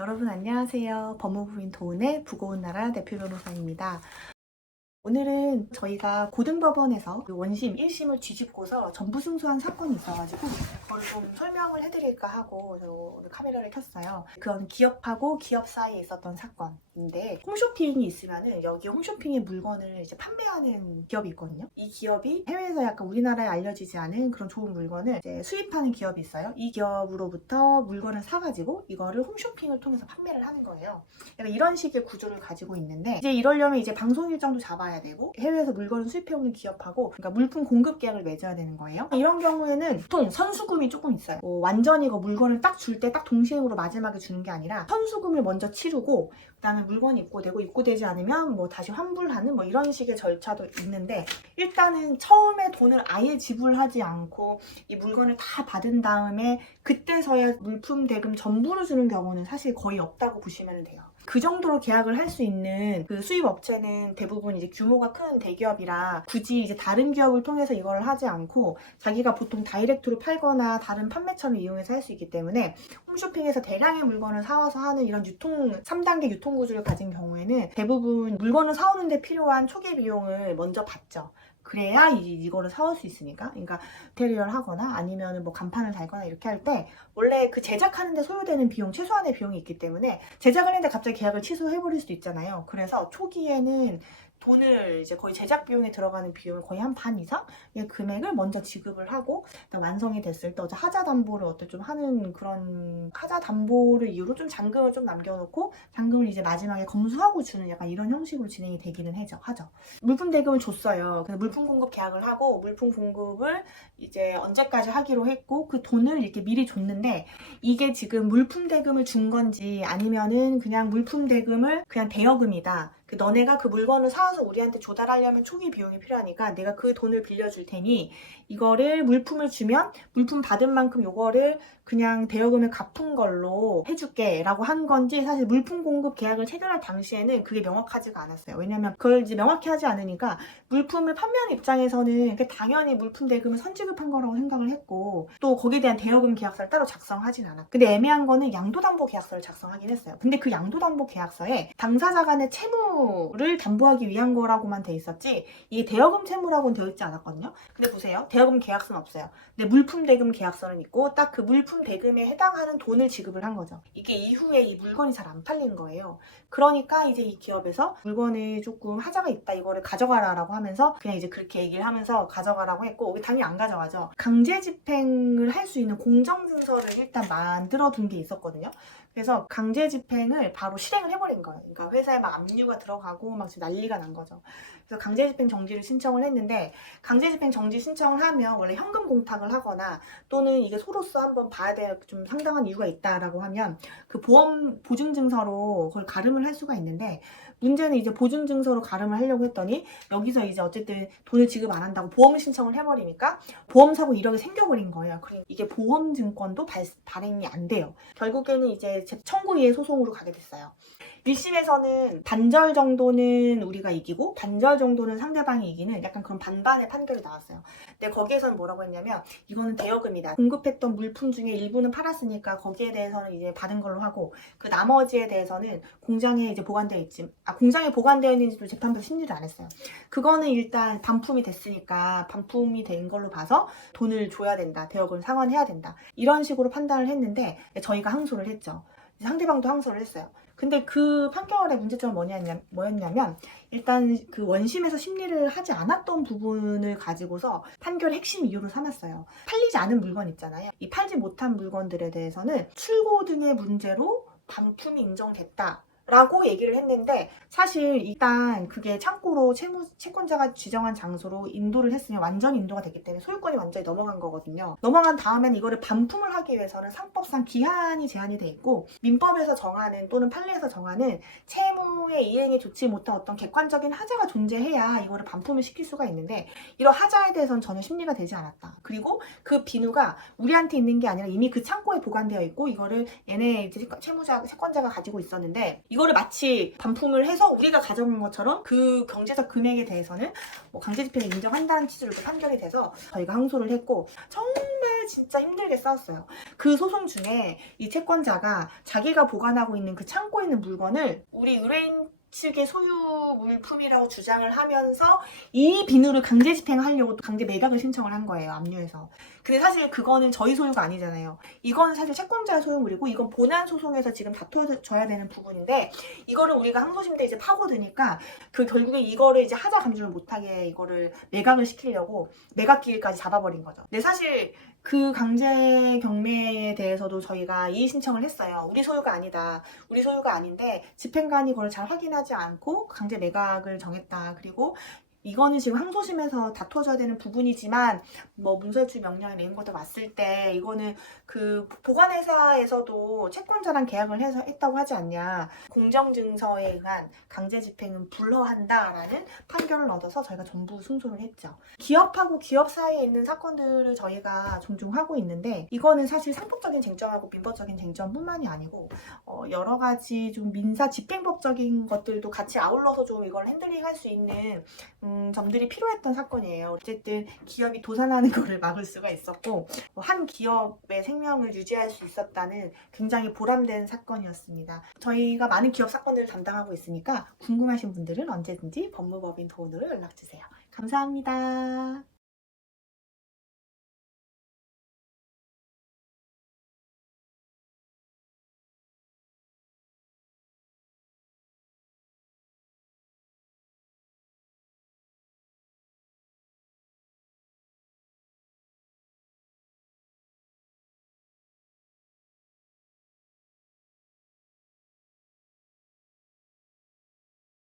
여러분 안녕하세요. 법무부인 도은의 부고운 나라 대표 변호사입니다. 오늘은 저희가 고등법원에서 그 원심 1심을 뒤집고서 전부 승소한 사건이 있어가지고 그걸 좀 설명을 해드릴까 하고 오늘 카메라를 켰어요. 그건 기업하고 기업 사이에 있었던 사건인데, 홈쇼핑이 있으면은 여기 홈쇼핑의 물건을 이제 판매하는 기업이 있거든요. 이 기업이 해외에서 약간 우리나라에 알려지지 않은 그런 좋은 물건을 이제 수입하는 기업이 있어요. 이 기업으로부터 물건을 사가지고 이거를 홈쇼핑을 통해서 판매를 하는 거예요. 약간 이런 식의 구조를 가지고 있는데, 이제 이러려면 이제 방송 일정도 잡아야 되고 해외에서 물건을 수입해오는 기업하고 그러니까 물품 공급 계약을 맺어야 되는 거예요. 이런 경우에는 보통 선수금이 조금 있어요. 완전히 그 물건을 딱 줄 때 딱 동시행으로 마지막에 주는 게 아니라 선수금을 먼저 치르고 그다음에 물건이 입고되고 입고되지 않으면 뭐 다시 환불하는 뭐 이런 식의 절차도 있는데, 일단은 처음에 돈을 아예 지불하지 않고 이 물건을 다 받은 다음에 그때서야 물품 대금 전부를 주는 경우는 사실 거의 없다고 보시면 돼요. 그 정도로 계약을 할 수 있는 그 수입 업체는 대부분 이제 규모가 큰 대기업이라 굳이 이제 다른 기업을 통해서 이걸 하지 않고 자기가 보통 다이렉트로 팔거나 다른 판매처를 이용해서 할 수 있기 때문에 홈쇼핑에서 대량의 물건을 사와서 하는 이런 3단계 유통 구조를 가진 경우에는 대부분 물건을 사오는 데 필요한 초기 비용을 먼저 받죠. 그래야 이거를 사올 수 있으니까. 그러니까 인테리어를 하거나 아니면 뭐 간판을 달거나 이렇게 할 때 원래 그 제작하는 데 소요되는 비용, 최소한의 비용이 있기 때문에 제작을 했는데 갑자기 계약을 취소해버릴 수도 있잖아요. 그래서 초기에는 돈을 이제 거의 제작 비용에 들어가는 비용을 거의 한 반 이상의 금액을 먼저 지급을 하고, 완성이 됐을 때 하자 담보를 좀 하는 그런 하자 담보를 이유로 좀 잔금을 좀 남겨놓고 잔금을 이제 마지막에 검수하고 주는 약간 이런 형식으로 진행이 되기는 하죠. 물품 대금을 줬어요. 그래서 물품 공급 계약을 하고 물품 공급을 이제 언제까지 하기로 했고 그 돈을 이렇게 미리 줬는데, 이게 지금 물품 대금을 준 건지 아니면은 그냥 물품 대금을 그냥 대여금이다, 너네가 그 물건을 사와서 우리한테 조달하려면 초기 비용이 필요하니까 내가 그 돈을 빌려줄 테니 이거를 물품을 주면 물품 받은 만큼 요거를 그냥 대여금을 갚은 걸로 해줄게 라고 한 건지, 사실 물품 공급 계약을 체결할 당시에는 그게 명확하지가 않았어요. 왜냐면 그걸 이제 명확히 하지 않으니까 물품을 판매하는 입장에서는 당연히 물품 대금을 선지급한 거라고 생각을 했고, 또 거기에 대한 대여금 계약서를 따로 작성하진 않았고, 근데 애매한 거는 양도담보 계약서를 작성하긴 했어요. 근데 그 양도담보 계약서에 당사자 간의 채무를 담보하기 위한 거라고만 돼 있었지 이게 대여금 채무라고는 되어 있지 않았거든요. 근데 보세요, 대여금 계약서는 없어요. 근데 물품 대금 계약서는 있고 딱 그 물품 대금에 해당하는 돈을 지급을 한 거죠. 이게 이후에 이 물건이 잘 안 팔린 거예요. 그러니까 이제 이 기업에서 물건에 조금 하자가 있다, 이거를 가져가라라고 하면서 그냥 이제 그렇게 얘기를 하면서 가져가라고 했고, 당연히 안 가져가죠. 강제 집행을 할 수 있는 공정증서를 일단 만들어 둔 게 있었거든요. 그래서 강제 집행을 바로 실행을 해버린 거예요. 그러니까 회사에 막 압류가 들어가고 막 지금 난리가 난 거죠. 그래서 강제 집행 정지를 신청을 했는데, 강제 집행 정지 신청을 하면 원래 현금 공탁을 하거나 또는 이게 소로서 한번 봐야 될 좀 상당한 이유가 있다라고 하면 그 보험 보증증서로 그걸 가름을 할 수가 있는데, 문제는 이제 보증증서로 가름을 하려고 했더니 여기서 이제 어쨌든 돈을 지급 안 한다고 보험 신청을 해버리니까 보험사고 이력이 생겨버린 거예요. 그리고 이게 보험증권도 발행이 안 돼요. 결국에는 이제 청구이의 소송으로 가게 됐어요. 1심에서는 반절 정도는 우리가 이기고 반절 정도는 상대방이 이기는 약간 그런 반반의 판결이 나왔어요. 근데 거기에서는 뭐라고 했냐면 이거는 대여금이다, 공급했던 물품 중에 일부는 팔았으니까 거기에 대해서는 이제 받은 걸로 하고 그 나머지에 대해서는 공장에 이제 보관되어 있지, 공장에 보관되어 있는지도 재판부에서 심리를 안 했어요. 그거는 일단 반품이 됐으니까 반품이 된 걸로 봐서 돈을 줘야 된다, 대여금을 상환해야 된다, 이런 식으로 판단을 했는데 저희가 항소를 했죠. 상대방도 항소를 했어요. 근데 그 판결의 문제점은 뭐였냐면 일단 그 원심에서 심리를 하지 않았던 부분을 가지고서 판결의 핵심 이유로 삼았어요. 팔리지 않은 물건 있잖아요. 이 팔지 못한 물건들에 대해서는 출고 등의 문제로 반품이 인정됐다 라고 얘기를 했는데, 사실 일단 그게 창고로 채권자가 지정한 장소로 인도를 했으면 완전 인도가 됐기 때문에 소유권이 완전히 넘어간 거거든요. 넘어간 다음엔 이거를 반품을 하기 위해서는 상법상 기한이 제한이 돼 있고, 민법에서 정하는 또는 판례에서 정하는 채무의 이행에 좋지 못한 어떤 객관적인 하자가 존재해야 이거를 반품을 시킬 수가 있는데, 이런 하자에 대해서는 전혀 심리가 되지 않았다. 그리고 그 비누가 우리한테 있는 게 아니라 이미 그 창고에 보관되어 있고 이거를 얘네 이제 채권자가 가지고 있었는데, 이거를 마치 반품을 해서 우리가 가져간 것처럼 그 경제적 금액에 대해서는 뭐 강제집행을 인정한다는 취지로 판결이 돼서 저희가 항소를 했고, 정말 진짜 힘들게 싸웠어요. 그 소송 중에 이 채권자가 자기가 보관하고 있는 그 창고에 있는 물건을 우리 의뢰인 측의 소유 물품이라고 주장을 하면서 이 비누를 강제 집행하려고 강제 매각을 신청을 한 거예요, 압류해서. 근데 사실 그거는 저희 소유가 아니잖아요. 이건 사실 채권자 소유물이고, 이건 본안 소송에서 지금 다퉈줘야 되는 부분인데, 이거를 우리가 항소심 때 이제 파고드니까 그 결국에 이거를 이제 하자 감주를 못하게 이거를 매각을 시키려고 매각 기일까지 잡아버린 거죠. 근데 사실 그 강제 경매에 대해서도 저희가 이의 신청을 했어요. 우리 소유가 아니다. 우리 소유가 아닌데 집행관이 그걸 잘 확인하지 않고 강제 매각을 정했다. 그리고 이거는 지금 항소심에서 다퉈줘야 되는 부분이지만 뭐 문서유출 명령이나 이런 것도 왔을 때 이거는 그 보관회사에서도 채권자랑 계약을 해서 했다고 하지 않냐, 공정증서에 의한 강제 집행은 불허한다라는 판결을 얻어서 저희가 전부 승소를 했죠. 기업하고 기업 사이에 있는 사건들을 저희가 종종 하고 있는데, 이거는 사실 상법적인 쟁점하고 민법적인 쟁점뿐만이 아니고 여러 가지 좀 민사 집행법적인 것들도 같이 아울러서 좀 이걸 핸들링할 수 있는 점들이 필요했던 사건이에요. 어쨌든 기업이 도산하는 거를 막을 수가 있었고, 한 기업의 생명을 유지할 수 있었다는 굉장히 보람된 사건이었습니다. 저희가 많은 기업 사건들을 담당하고 있으니까 궁금하신 분들은 언제든지 법무법인 도우노로 연락주세요. 감사합니다.